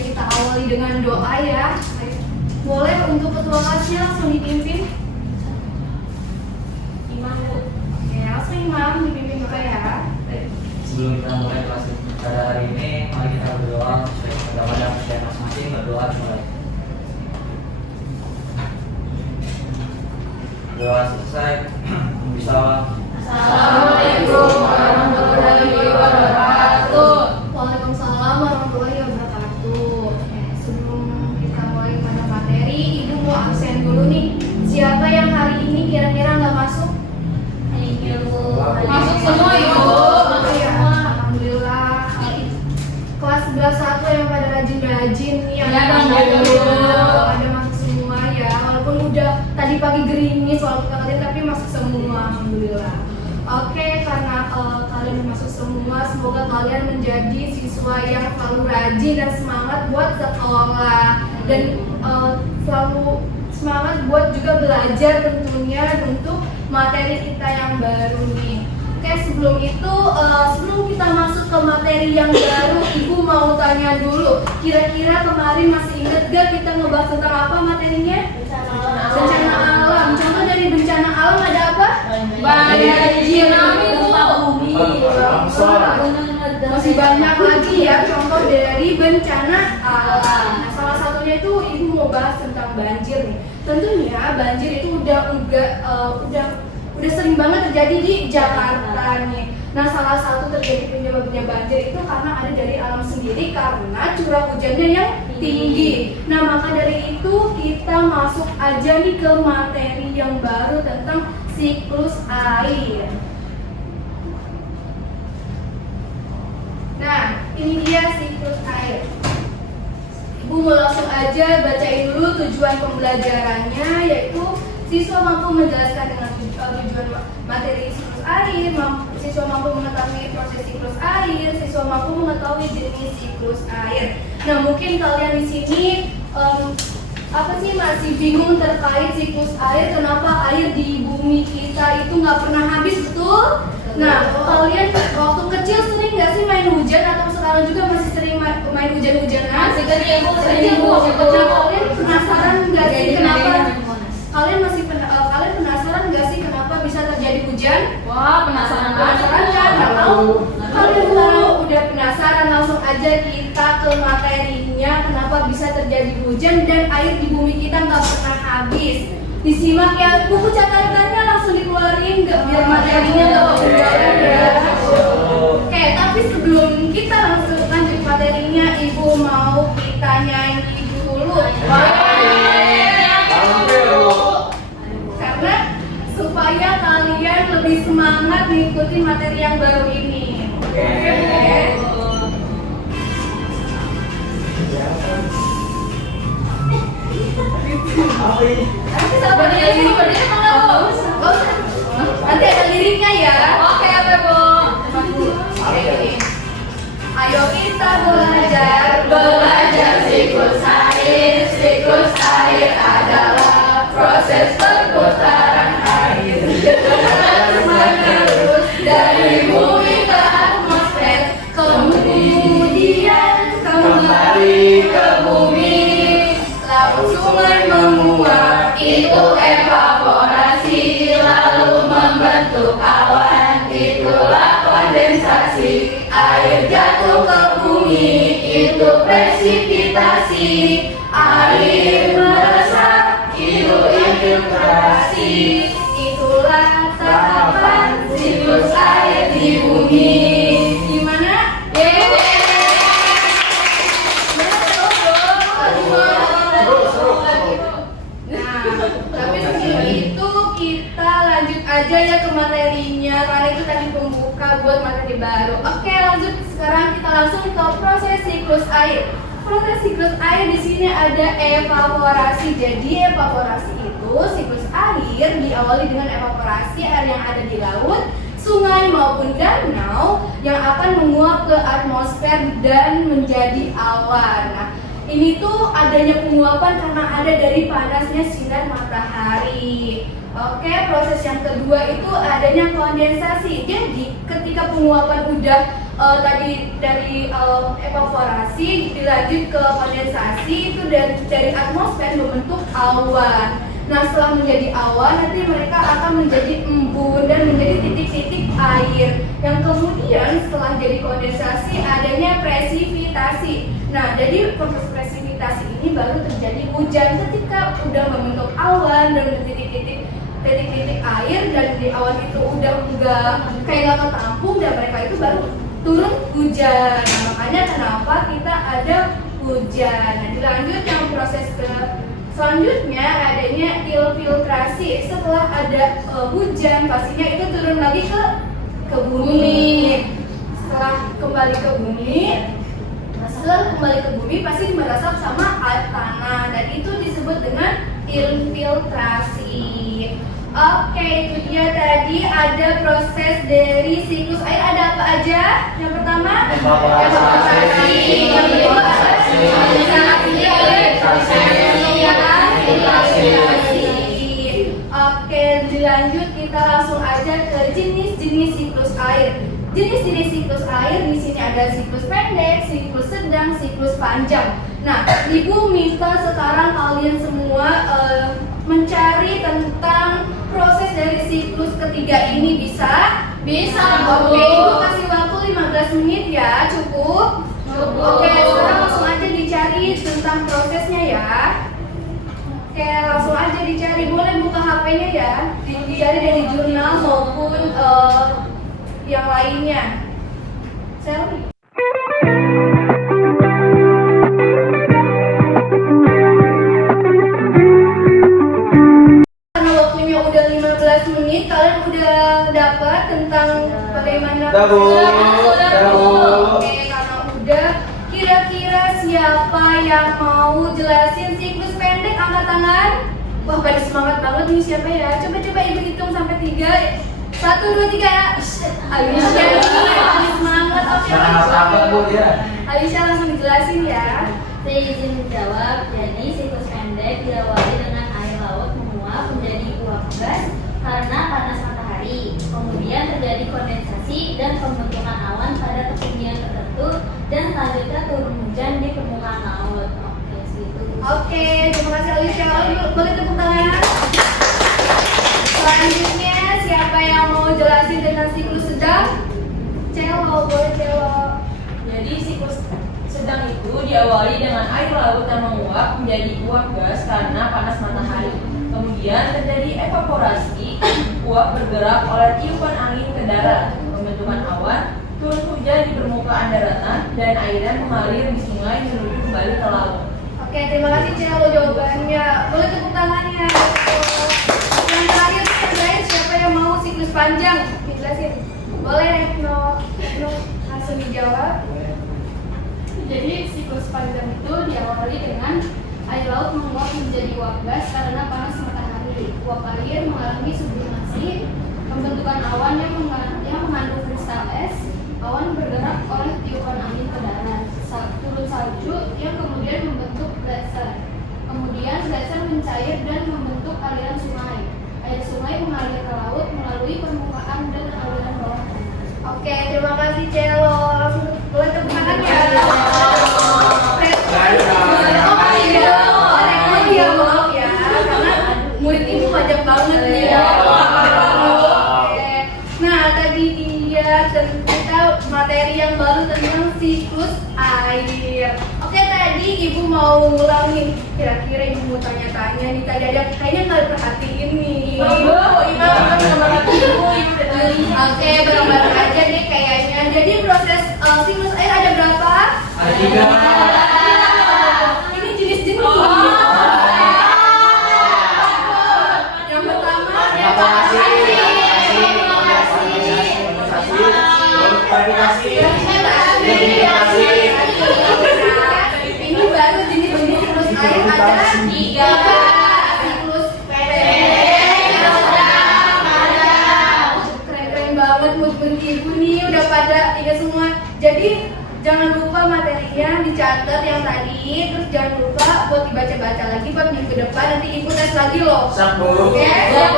kita awali dengan doa ya. Boleh untuk ketua kelasnya langsung dipimpin. Imam Bu. Oke, langsung Imam dipimpin doa ya. Sebelum kita mulai kelas pada hari ini, mari kita berdoa sesuai kepada percayaan masing-masing. Berdoa dimulai. Doa selesai. Bisa. Assalamualaikum warahmatullahi wabarakatuh. Waalaikumsalam warahmatullahi wabarakatuh. Sebelum kita mulai pada materi, Ibu mau absen dulu nih. Siapa yang hari ini kira-kira nggak masuk? Masuk semua Ibu. Alhamdulillah. Kelas 11 yang pada rajin-rajin nih ada masuk semua ya. Walaupun udah tadi pagi gerimis walaupun kalian tapi masuk semua. Alhamdulillah. Oke, karena kalian masuk semua, semoga kalian menjadi siswa yang selalu rajin dan semangat buat sekolah dan selalu semangat buat juga belajar tentunya untuk materi kita yang baru nih. Oke, sebelum itu, sebelum kita masuk ke materi yang baru, Ibu mau tanya dulu, kira-kira kemarin masih ingat gak kita ngebahas tentang apa materinya? Bencana alam. Contoh dari bencana alam ada apa? Banjir, gempa bumi. Masih banyak lagi ya contoh dari bencana alam. Nah, salah satunya itu Ibu mau bahas tentang banjir nih. Tentunya banjir itu udah sering banget terjadi di Jakarta nih. Nah, salah satu terjadi penyebabnya banjir itu karena ada dari alam sendiri karena curah hujannya yang tinggi. Nah, maka dari itu kita masuk aja nih ke materi yang baru tentang siklus air. Nah, ini dia siklus air. Ibu mau langsung aja bacain dulu tujuan pembelajarannya, yaitu siswa mampu menjelaskan dengan tujuan materi siklus air, siswa mampu mengetahui proses siklus air, siswa mampu mengetahui jenis siklus air. Nah, mungkin kalian di sini masih bingung terkait siklus air, kenapa air di bumi kita itu nggak pernah habis, betul? Nah, kalian waktu kecil sering nggak sih main hujan atau sekarang juga masih sering main hujan-hujanan? Masih sering Bu. Kalian penasaran nggak sih kenapa? Kalian penasaran nggak sih kenapa bisa terjadi hujan? Wah, penasaran banget. Penasaran kan? Nggak tahu? Kalian sekarang udah penasaran, langsung aja kita ke materinya. Kenapa bisa terjadi hujan dan air di bumi kita nggak pernah habis? Disimak ya, buku catatannya langsung dikeluarin, nggak biar materinya nggak ketinggalan ya. Oke, tapi sebelum kita langsung lanjut materinya, Ibu mau kita nyanyi dulu. Karena supaya kalian lebih semangat mengikuti materi yang baru ini. Oke. Nanti ada liriknya ya. Oke, apa Bu? Ayo kita belajar siklus air. Siklus air adalah proses perputaran air menerus dari bumi ke atmosfer, kemudian kembali ke bumi. Laut sungai menguap, itu evaporasi, lalu membentuk awan, itulah kondensasi. Air jatuh ke bumi, itu presipitasi. Air meresap, itu infiltrasi. Itulah tahapan siklus air di bumi. Gimana? Nah, tapi sebelum itu kita lanjut aja ya ke materinya, karena itu tadi pembuka buat materi baru. Oke, lanjut sekarang kita langsung ke proses siklus air. Proses siklus air di sini ada evaporasi. Jadi evaporasi itu siklus air diawali dengan evaporasi air yang ada di laut, sungai maupun danau yang akan menguap ke atmosfer dan menjadi awan. Nah, ini tuh adanya penguapan karena ada dari panasnya sinar matahari. Oke, proses yang kedua itu adanya kondensasi. Jadi ketika penguapan udah tadi dari evaporasi dilanjut ke kondensasi, itu dari atmosfer membentuk awan. Nah, setelah menjadi awan, nanti mereka akan menjadi embun dan menjadi titik-titik air. Yang kemudian setelah jadi kondensasi adanya presipitasi. Nah, jadi proses presipitasi ini baru terjadi hujan ketika udah membentuk awan dan titik-titik air, dan di awan itu udah kayak nggak ketampung, dan mereka itu baru turun hujan. Nah, makanya kenapa kita ada hujan. Nah, dilanjut yang proses selanjutnya adanya infiltrasi. Setelah ada hujan, pastinya itu turun lagi ke bumi. Setelah kembali ke bumi pasti meresap sama air tanah, dan itu disebut dengan infiltrasi. Oke, itu dia tadi ada proses dari siklus air. Ada apa aja? Yang pertama, evaporasi. Yang kedua, oke, dilanjut kita langsung aja ke jenis-jenis siklus air. Jenis-jenis siklus air di sini ada siklus pendek, siklus sedang, siklus panjang. Nah, Ibu minta sekarang kalian semua mencari tentang proses dari siklus ketiga ini. Bisa? Bisa, Bu. Oke, Ibu kasih waktu 15 menit ya, cukup? Oke, sekarang langsung aja dicari tentang prosesnya ya. Oke, langsung aja dicari. Boleh buka HP-nya ya. Dicari dari jurnal maupun yang lainnya. Selfie. Karena waktunya udah 15 menit, kalian udah dapat tentang bagaimana Oke, karena udah, kira-kira siapa yang mau jelasin siklus pendek? Angkat tangan. Wah, pada semangat banget nih, siapa ya? Coba Ibu hitung sampai 3. 1, 2, 3. Aisyah nih, semangat. Oke, Aisyah langsung dijelasin ya. Saya izin menjawab. Jadi siklus pendek diawali dengan air laut menguap menjadi uap gas karena panas matahari. Kemudian terjadi kondensasi dan pembentukan awan pada ketinggian tertentu, dan selanjutnya turun hujan di permukaan laut. Oke, segitu. Oke, terima kasih Aisyah. Boleh tepuk tangan. Selanjutnya siapa yang mau jelasin tentang siklus sedang? Celo, boleh Celo. Jadi siklus sedang itu diawali dengan air laut yang menguap menjadi uap gas karena panas matahari. Kemudian terjadi evaporasi, uap bergerak oleh tiupan angin ke darat, pembentukan awan, turun hujan di permukaan daratan, dan airnya mengalir di sungai menuju kembali ke laut. Oke, terima kasih Celo jawabannya. Boleh tepuk tangannya. Yang terakhir siapa yang mau siklus panjang? Dijelasin. Boleh Retno langsung dijawab. Jadi siklus panjang itu diawali dengan air laut menguap menjadi uap gas karena panas matahari. Uap air mengalami sublimasi, pembentukan awan yang mengandung kristal es. Awan bergerak oleh tiupan angin ke darat. Turun salju yang kemudian membentuk gletser. Kemudian gletser mencair dan membentuk aliran sungai. Air sungai mengalir ke laut melalui permukaan dan aliran bawah tanah. Oke, terima kasih Celo. Langsung boleh tepuk tangan ya. Maaf ya, karena murid ibu banyak banget nih ya. Oke. Nah, tadi dia kita materi yang baru tentang siklus air. Oke, tadi ibu mau ngulangin. Kira-kira ibu mau tanya-tanya nih, tadi ada kayaknya nggak perhatiin nih. Oke, bareng-bareng aja deh kayaknya. Jadi proses siklus air ada berapa? Ada 3. Ini jenis-jenis. Yang pertama, ini baru jenis-jenis siklus air ada 3. Siklus pendek, keren-keren banget mood-mood ibu nih, udah pada ingat semua. Jadi jangan lupa materinya dicatat yang tadi, terus jangan lupa buat dibaca-baca lagi buat minggu depan, nanti ibu tes lagi loh. Oke, siap.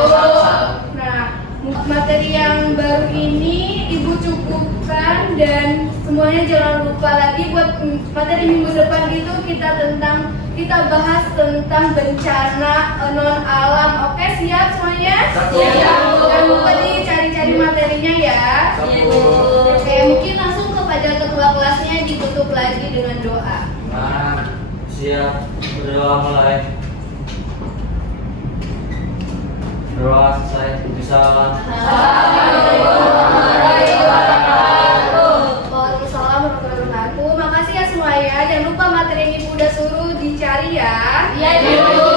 Nah, materi yang baru ini Ibu cukupkan, dan semuanya jangan lupa lagi buat materi minggu depan itu kita bahas tentang bencana non alam. Oke, siap semuanya? Siap. Jangan lupa nih cari-cari materinya ya. Oke, mungkin langsung kepada ketua kelasnya ditutup lagi dengan doa. Nah, siap. Berdoa mulai. Berdoa selesai. Bismillah. Waalaikumsalam warahmatullahi wabarakatuh. Makasih ya semuanya. Jangan lupa materi yang Ibu udah suruh dicari ya. Iya, Ibu.